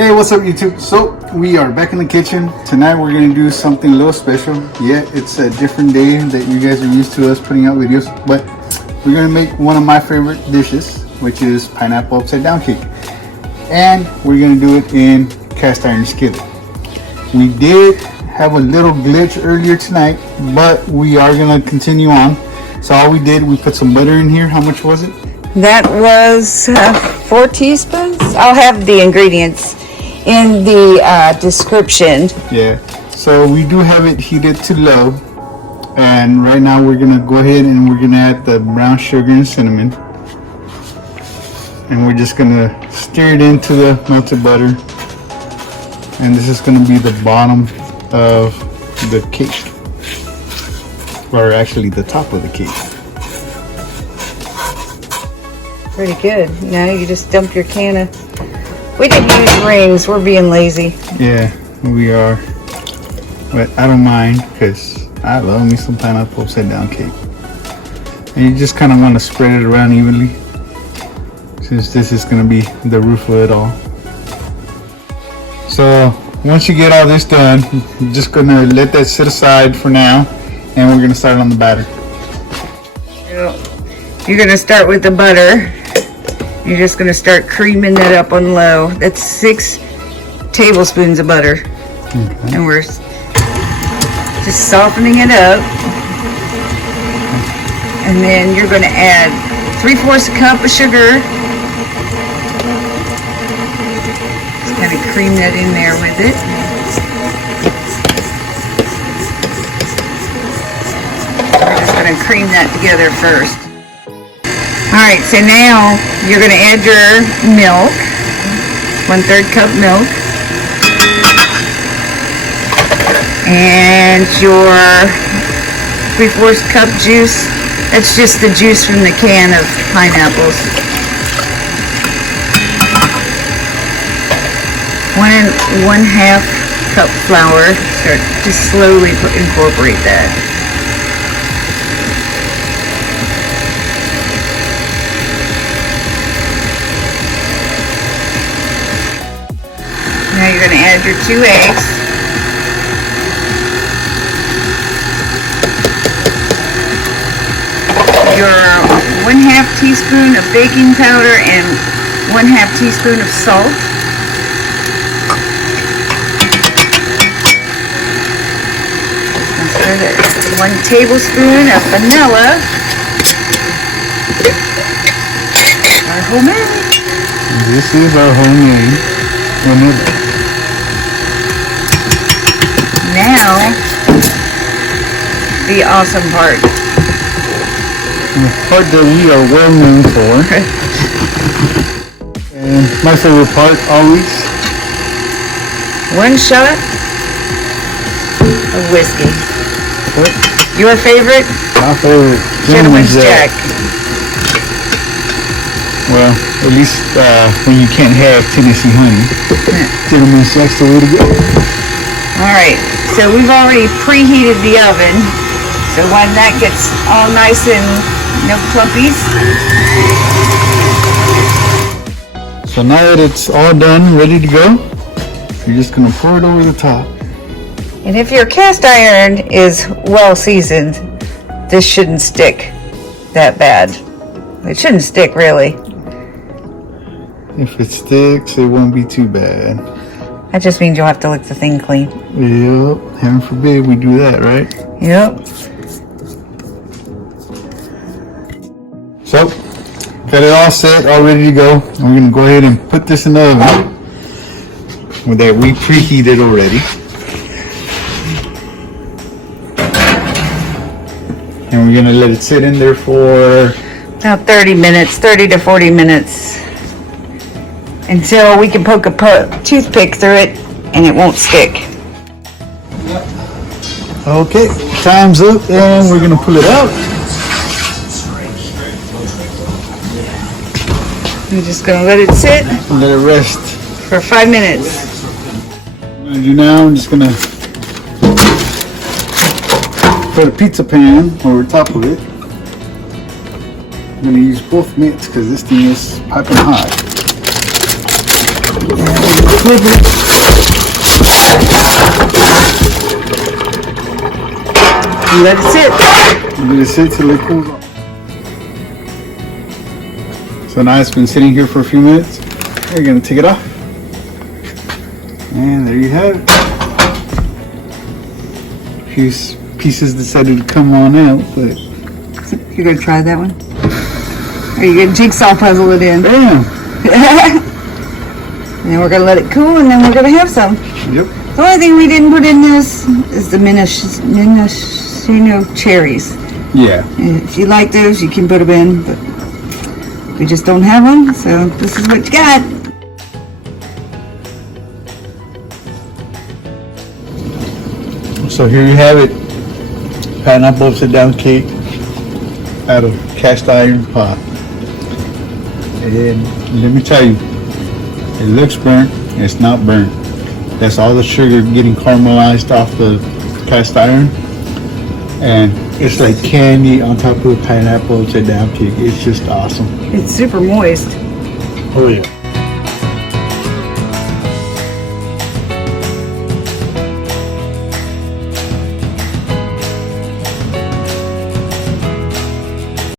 Hey, what's up YouTube? So we are back in the kitchen. Tonight we're going to do something a little special. Yeah, it's a different day that you guys are used to us putting out videos, but we're going to make one of my favorite dishes, which is pineapple upside down cake. And we're going to do it in cast iron skillet. We did have a little glitch earlier tonight, but we are going to continue on. So all we did, we put some butter in here. How much was it? That was 4 teaspoons. I'll have the ingredients in the description. Yeah, so we do have it heated to low, and right now we're gonna go ahead and we're gonna add the brown sugar and cinnamon, and we're just gonna stir it into the melted butter, and this is gonna be the bottom of the cake, or actually the top of the cake. Pretty good. Now you just dump your can of... We didn't use rings. We're being lazy. Yeah, we are. But I don't mind because I love me some pineapple upside down cake. And you just kind of want to spread it around evenly, since this is going to be the roof of it all. So once you get all this done, you're just going to let that sit aside for now, and we're going to start on the batter. You're going to start with the butter. You're just going to start creaming that up on low. That's 6 tablespoons of butter. Okay. And we're just softening it up. And then you're going to add 3/4 cup of sugar. Just kind of cream that in there with it. We're just going to cream that together first. Alright, so now you're going to add your milk, 1/3 cup milk, and your 3/4 cup juice. That's just the juice from the can of pineapples. 1½ cup flour. Start to slowly incorporate that. Now you're going to add your 2 eggs. Your 1/2 teaspoon of baking powder and 1/2 teaspoon of salt. Start at 1 tablespoon of vanilla. Our homemade. This is our homemade vanilla. Now, the awesome part. The part that we are well known for. And my favorite part always. 1 shot of whiskey. What? Your favorite? My favorite. Gentleman's Jack. Well, at least when you can't have Tennessee honey. Gentleman's Jack's the way to go. Alright, so we've already preheated the oven. So when that gets all nice and no clumpies. So now that it's all done, ready to go, you're just going to pour it over the top. And if your cast iron is well seasoned, this shouldn't stick that bad. It shouldn't stick really. If it sticks, it won't be too bad. That just means you'll have to lick the thing clean. Yep, heaven forbid we do that, right? Yep. So, got it all set, all ready to go. I'm going to go ahead and put this in the oven that we preheated already. And we're going to let it sit in there for About 30 minutes, 30 to 40 minutes. Until we can poke a toothpick through it and it won't stick. Okay, time's up and we're going to pull it out. I'm just going to let it sit Let it rest. for 5 minutes. What I'm going to do now, I'm just going to put a pizza pan over top of it. I'm going to use both mitts because this thing is piping hot. Flip it. And let it sit. Let it sit till it cools off. So now it's been sitting here for a few minutes. We're gonna take it off. And there you have it. A few pieces decided to come on out, but You're gonna try that one? Or you gonna jigsaw puzzle it in? damn. And then we're gonna let it cool, and then we're gonna have some. Yep. The only thing we didn't put in this is the maraschino cherries. Yeah. And if you like those, you can put them in, but we just don't have them, so this is what you got. So here you have it. Pineapple upside down cake out of cast iron pot. And let me tell you, it looks burnt, it's not burnt. That's all the sugar getting caramelized off the cast iron. And it's like candy on top of the pineapple upside down cake. It's just awesome. It's super moist. Oh yeah.